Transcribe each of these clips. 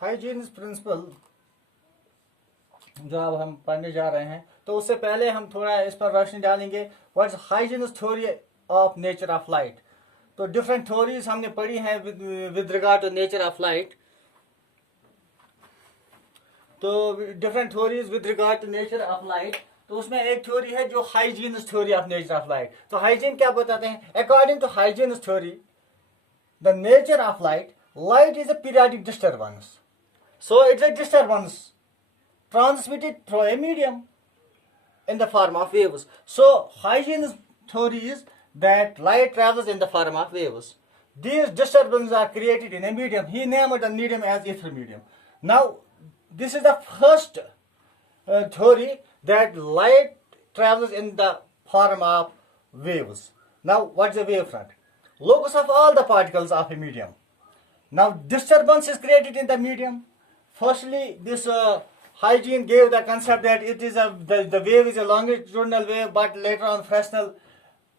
Hygienes principal जो अब हम पढ़ने जा रहे हैं, तो उससे पहले हम थोड़ा इस पर रोशनी डालेंगे। What is Huygens theory of nature of light. तो डिफरेंट थ्योरीज हमने पढ़ी हैं with regard to nature of light. तो different theories with regard to nature of light, तो उसमें एक थ्योरी है जो Huygens theory of nature of light. तो हाइजीन क्या बताते हैं? According to Huygens theory, the nature of light, light is a periodic disturbance. So it's a disturbance transmitted through a medium in the form of waves. So Huygens theory is that light travels in the form of waves. These disturbances are created in a medium. He named the medium as ether medium. Now this is the first theory that light travels in the form of waves. Now what's a wavefront? Locus of all the particles of a medium. Now disturbance is created in the medium. Firstly, this Huygens gave the concept that it is the wave is a longitudinal wave, but later on Fresnel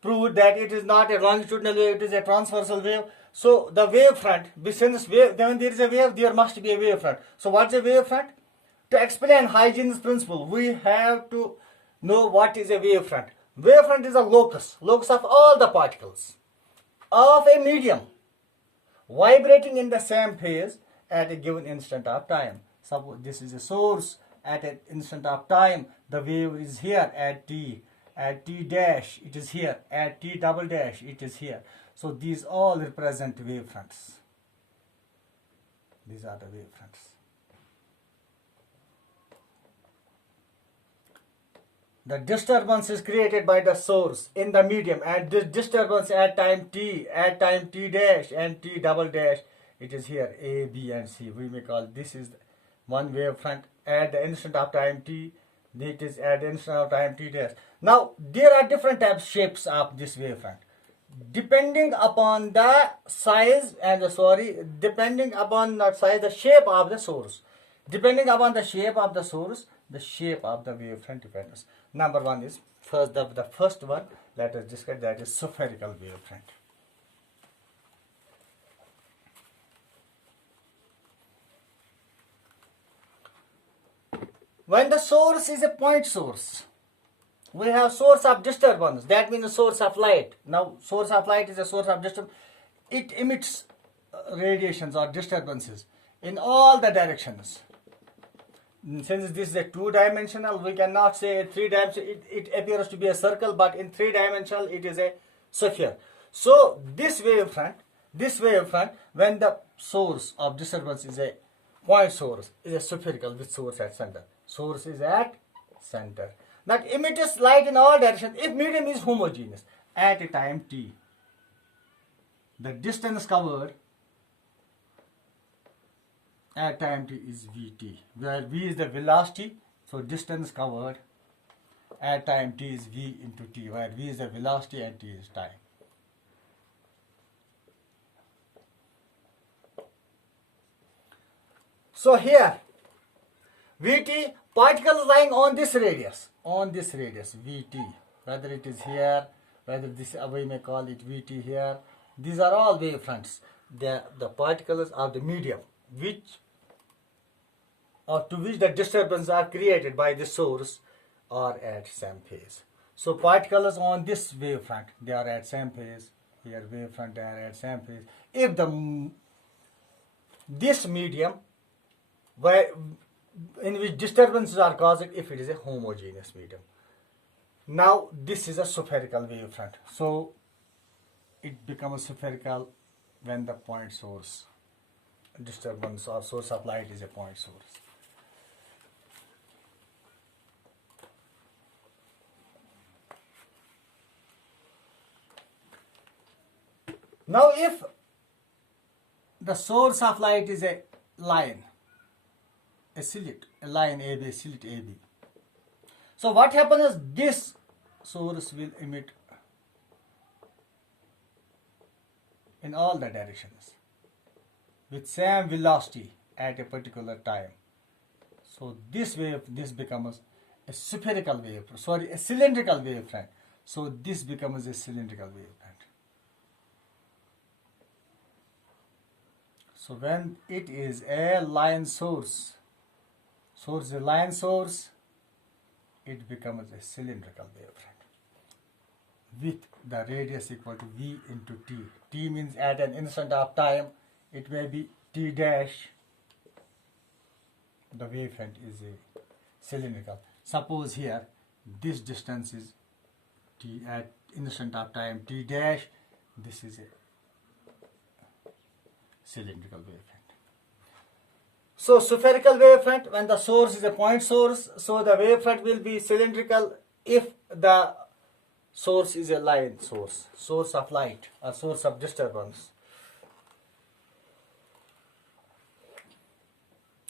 proved that it is not a longitudinal wave, it is a transversal wave. So the wave front, since when there is a wave, there must be a wave front. So what's a wave front? To explain Huygens principle, we have to know what is a wave front. Wave front is a locus of all the particles of a medium vibrating in the same phase at a given instant of time. Suppose this is a source at an instant of time. The wave is here at t dash, it is here at t double dash, it is here. So these all represent wave fronts. These are the wave fronts. The disturbance is created by the source in the medium, and this disturbance at time t dash and t double dash, it is here A, B and C. We may call this is one wave front at the instant of time t, it is at the instant of time t dash. Now there are different types shapes of this wave front depending upon the size and depending upon the size, the shape of the source. Depending upon the shape of the source, the shape of the wavefront depends. Number one is the first one. Let us discuss, that is spherical wavefront. When the source is a point source, we have source of disturbance. That means the source of light. Now, source of light is a source of disturbance. It emits radiations or disturbances in all the directions. Since this is a two-dimensional, we cannot say three-dimensional. It appears to be a circle, but in three-dimensional, it is a sphere. So this wavefront, when the source of disturbance is a point source, is a spherical with source at center. Source is at center. That emits light in all directions if medium is homogeneous at a time t. The distance covered at time t is vt, where v is the velocity, so distance covered at time t is v into t, where v is the velocity and t is time. So here vt, particles lying on this radius vt, whether it is here, whether this we may call it vt here, these are all wave fronts. The particles of the medium to which the disturbances are created by the source are at same phase. So particles on this wavefront, they are at same phase. Here wavefront, they are at same phase. If this medium in which disturbances are caused, if it is a homogeneous medium. Now this is a spherical wavefront. So it becomes spherical when the point source disturbance or source of light is a point source. Now if the source of light is a line, a slit, a line AB, slit AB. So what happens is this source will emit in all the directions with same velocity at a particular time. So this becomes a spherical wave, a cylindrical wavefront. So this becomes a cylindrical wavefront. So when it is a line source is a line source, it becomes a cylindrical wavefront with the radius equal to v into t. T means at an instant of time, it may be t dash. The wavefront is a cylindrical. Suppose here this distance is t at instant of time t dash. This is a cylindrical wavefront. So spherical wavefront, when the source is a point source, so the wavefront will be cylindrical if the source is a line source of light or source of disturbance.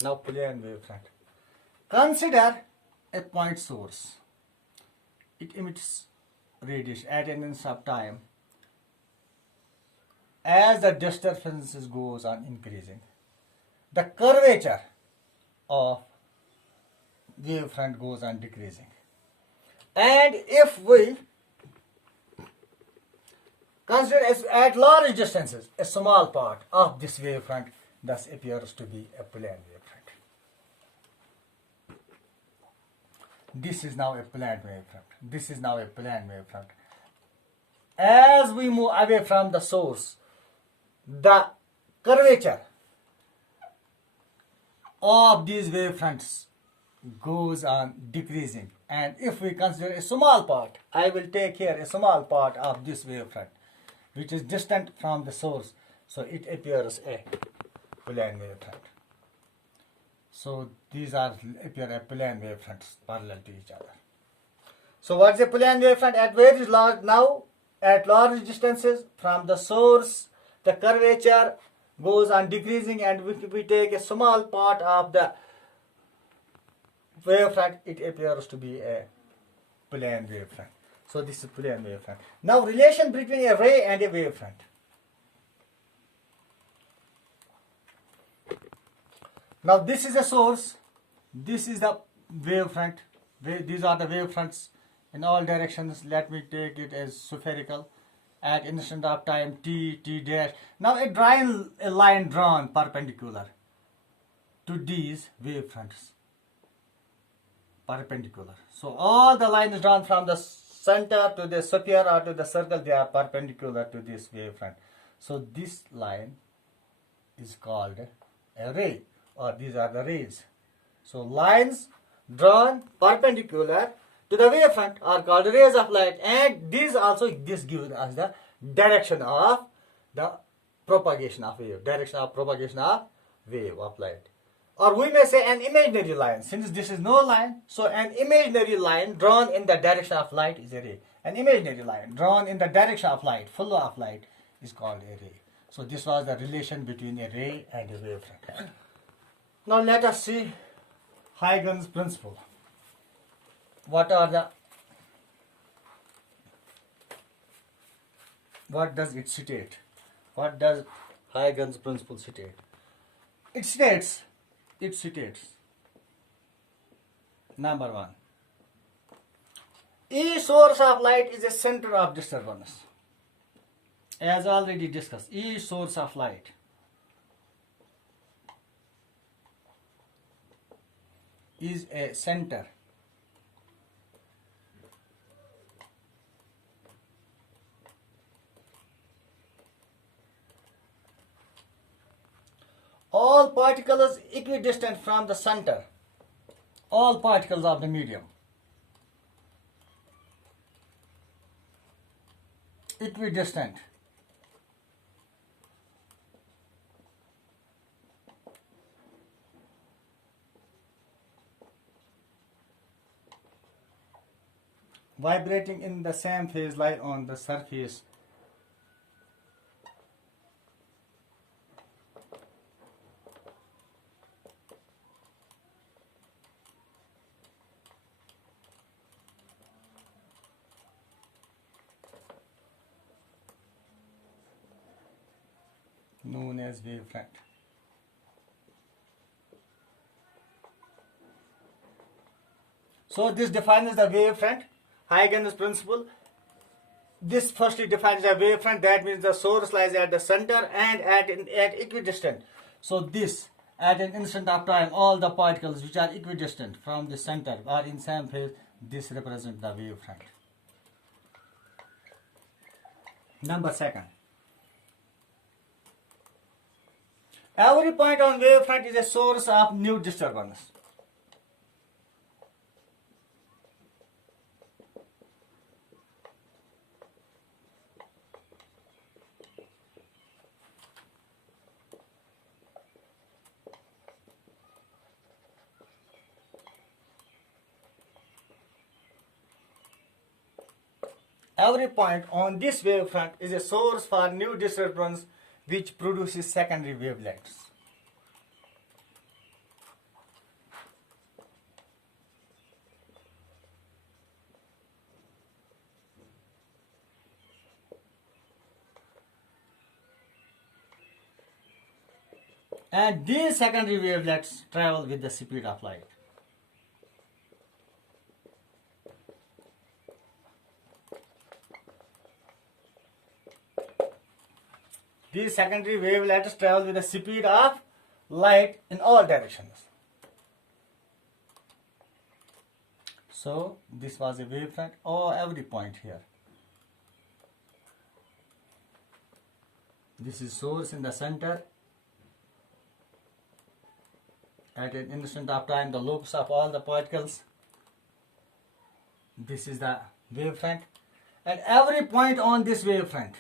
Now plane wavefront. Consider a point source. It emits radiation at an instant of time. As the disturbance goes on increasing, the curvature of wavefront goes on decreasing. And if we consider at large distances, a small part of this wavefront thus appears to be a plane wavefront. This is now a plane wavefront. This is now a plane wavefront. As we move away from the source, the curvature of these wavefronts goes on decreasing. And if we consider a small part, I will take here a small part of this wavefront, which is distant from the source, so it appears a plane wavefront. So these appear a plane wavefronts parallel to each other. So what is a plane wavefront? At very large, now at large distances from the source, the curvature goes on decreasing, and if we take a small part of the wavefront, it appears to be a plane wavefront. So this is plane wavefront. Now relation between a ray and a wavefront. Now this is a source, this is the wavefront. These are the wavefronts in all directions. Let me take it as spherical. At instant of time t dash. Now a line drawn perpendicular to these wavefronts. Perpendicular. So all the lines drawn from the center to the sphere or to the circle, they are perpendicular to this wavefront. So this line is called a ray, or these are the rays. So lines drawn perpendicular to the wavefront are called rays of light, and this gives us the direction of the propagation of wave, wave of light. Or we may say an imaginary line. Since this is no line, so an imaginary line drawn in the direction of light is a ray. An imaginary line drawn in the direction of light, full of light, is called a ray. So this was the relation between a ray and a wavefront. Now let us see Huygens principle. What does it state? What does Huygens principle state? It states, number one, each source of light is a center of disturbance. As already discussed, each source of light is a center all particles equidistant from the center, all particles of the medium equidistant vibrating in the same phase lie on the surface known as wavefront. So this defines the wavefront. Huygens principle. This firstly defines a wavefront. That means the source lies at the center and at equidistant. So this, at an instant of time, all the particles which are equidistant from the center are in same phase. This represents the wavefront. Number second. Every point on wavefront is a source of new disturbance. Every point on this wavefront is a source for new disturbance which produces secondary wavelets. And these secondary wavelets travel with the speed of light. These secondary wavelets travel with the speed of light in all directions. So this was a wavefront, every point here. This is source in the center. At an instant of time, the locus of all the particles. This is the wavefront. And every point on this wavefront,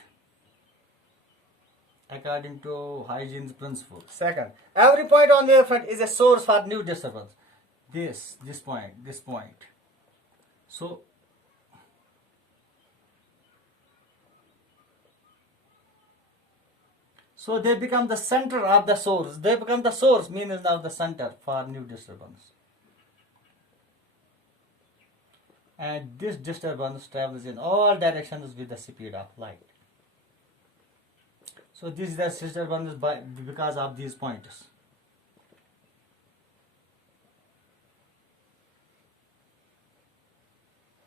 according to Huygens principle. Second, every point on wavefront is a source for new disturbance. This point. So they become the center of the source. They become the source, means now the center for new disturbance. And this disturbance travels in all directions with the speed of light. So this is the disturbance because of these pointers.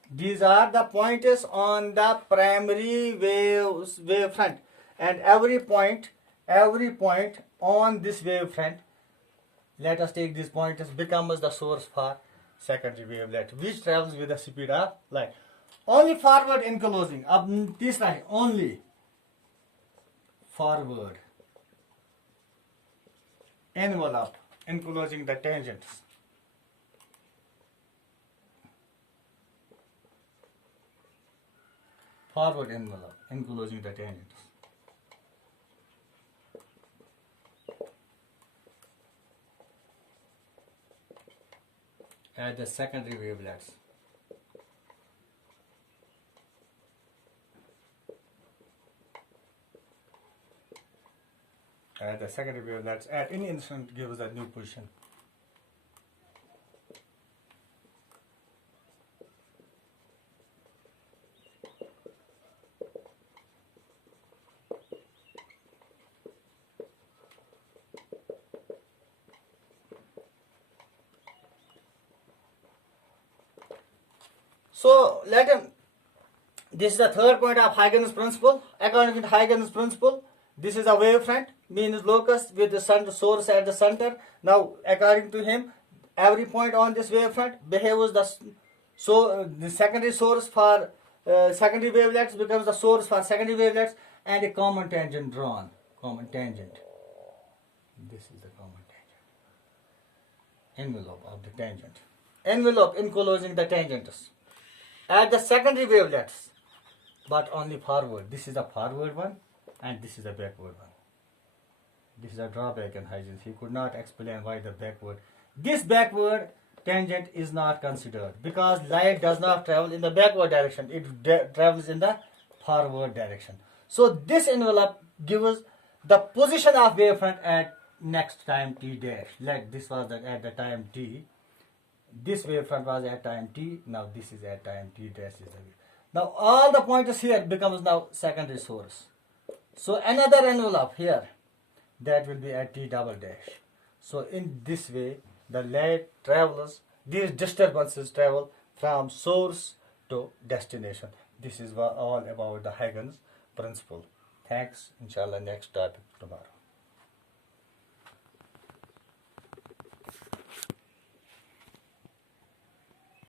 These are the pointers on the primary wavefront, and every point on this wavefront, let us take these pointers, becomes the source for secondary wavelet, which travels with the speed of light. Only forward enclosing of this line, only forward envelope enclosing the tangents. Forward envelope enclosing the tangents. At the secondary wavelets. At the secondary wavelets, at any instant gives a new position. So this is the third point of Huygens principle. According to Huygens principle, this is a wavefront, means locus with the source at the center. Now, according to him, every point on this wavefront behaves the secondary source for secondary wavelets, becomes the source for secondary wavelets, and a common tangent drawn. Common tangent. This is the common tangent. Envelope of the tangent. Envelope enclosing the tangents. At the secondary wavelets, but only forward. This is the forward one, and this is the backward one. This is a drawback in Huygens. He could not explain why the backward. This backward tangent is not considered because light does not travel in the backward direction. It travels in the forward direction. So this envelope gives the position of wavefront at next time t dash. Like this was at the time t. This wavefront was at time t. Now this is at time t dash. Now all the pointers here becomes now secondary source. So another envelope here, that will be at t double dash. So in this way, the light travels, these disturbances travel from source to destination. This is all about the Huygens principle. Thanks. Inshallah, next topic tomorrow.